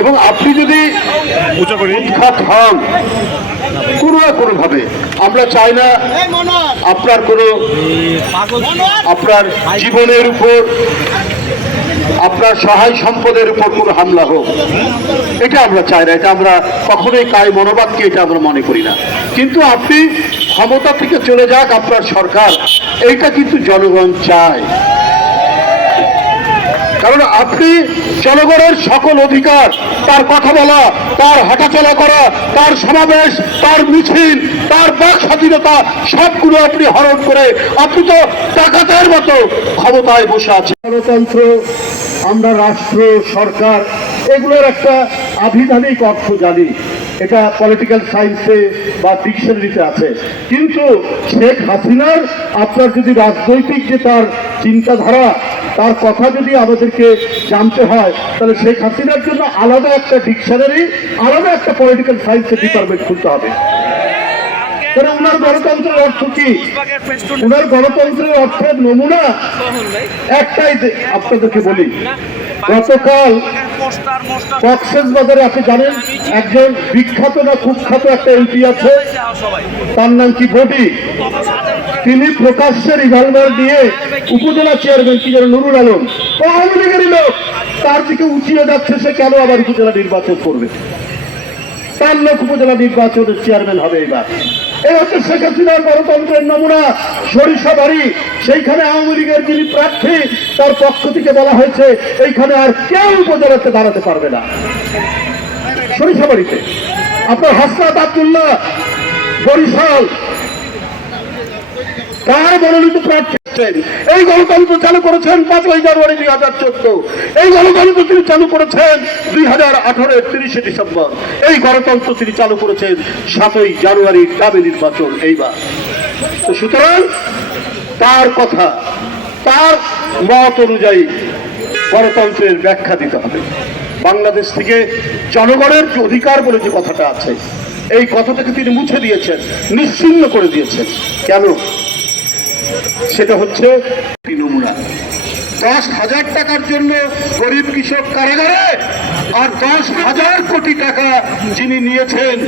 এবং আপনি যদি উৎখাত হন কোনো না কোনোভাবে আমরা চাই না আপনার কোনো আপনার জীবনের উপর আপনার সহায় সম্পদের উপর কোনো হামলা হোক। এটা আমরা চাই না এটা আমরা কখনোই কায় মনোবাদকে এটা আমরা মনে করি না। কিন্তু আপনি ক্ষমতা থেকে চলে যাক আপনার সরকার এইটা কিন্তু জনগণ চায়। কারণ আপনি জনগণের সকল অধিকার, তার কথা বলা, তার হাঁটাচলা করা, তার সমাবেশ, তার মিছিল, তার বাক স্বাধীনতা, সবগুলো আপনি হরণ করে আপনি তো ডাকাতের মতো ক্ষমতায় বসে আছেন। গণতন্ত্র, আমরা রাষ্ট্র, সরকার, এগুলোর একটা আভিধানিক অর্থ জানি। এটা পলিটিক্যাল সায়েন্সে বা ডিকশনারিতে আছে। কিন্তু শেখ হাসিনার আপনার যদি রাজনৈতিক যে তার চিন্তাধারা, তার কথা যদি আমাদেরকে জানতে হয়, তাহলে শেখ হাসিনার জন্য আলাদা একটা ডিকশনারি আলাদা একটা পলিটিক্যাল সায়েন্সের ডিপার্টমেন্ট খুলতে হবে। ওনার গণতন্ত্রের অর্থ কি? ওনার গণতন্ত্রের অর্থের নমুনা একটাই আপনাদেরকে বলি। গতকাল বাজারে আপনি জানেন, একজন বিখ্যাত না কুখ্যাত একটা এমপি আছে, তার নাম কি তিনি প্রকাশ্যে রিভলভার দিয়ে উপজেলা চেয়ারম্যান কি যেন, নুরুল আলম। আওয়ামী লীগেরই লোক। তার দিকে উঠিয়ে যাচ্ছে, সে কেন আবার উপজেলা নির্বাচন করবে? তার লোক উপজেলা নির্বাচনের চেয়ারম্যান হবে এবার। এই হচ্ছে শেখ হাসিনার গণতন্ত্রের নমুনা। সরিষা বাড়ি, সেইখানে আওয়ামী লীগের যিনি প্রার্থী, তার পক্ষ থেকে বলা হয়েছে, এইখানে আর কেউ উপজেলাতে দাঁড়াতে পারবে না। সরিষা বাড়িতে। আপনার হাসনাত আবদুল্লাহ বরিশাল। কার মনোনীত প্রার্থী? এই গণতন্ত্র চালু করেছেন পাঁচই জানুয়ারি দুই হাজার চোদ্দ। এই গণতন্ত্র তিনি চালু করেছেন দুই হাজার আঠারোর তিরিশে ডিসেম্বর। এই গণতন্ত্র তিনি চালু করেছেন সাতই জানুয়ারি দাবি নির্বাচন এইবার। তো সুতরাং তার কথা, তার মত অনুযায়ী গণতন্ত্রের ব্যাখ্যা দিতে হবে। বাংলাদেশ থেকে জনগণের যে অধিকার বলে যে কথাটা আছে, এই কথাটাকে তিনি মুছে দিয়েছেন, নিশ্চিন্ন করে দিয়েছেন। কেন? সেটা হচ্ছে নমুনা। দশ হাজার টাকার জন্য গরিব কৃষক কারাগারে আর দশ হাজার কোটি টাকা যিনি নিয়েছেন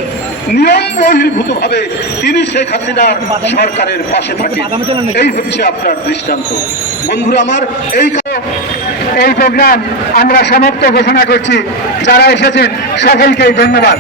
নিয়ম বহির্ভূত ভাবে তিনি শেখ হাসিনার সরকারের পাশে থাকেন এই হচ্ছে আপনার দৃষ্টান্ত। বন্ধুরা আমার, এই এই প্রোগ্রাম আমরা সমাপ্ত ঘোষণা করছি। যারা এসেছেন, সকলকেই ধন্যবাদ।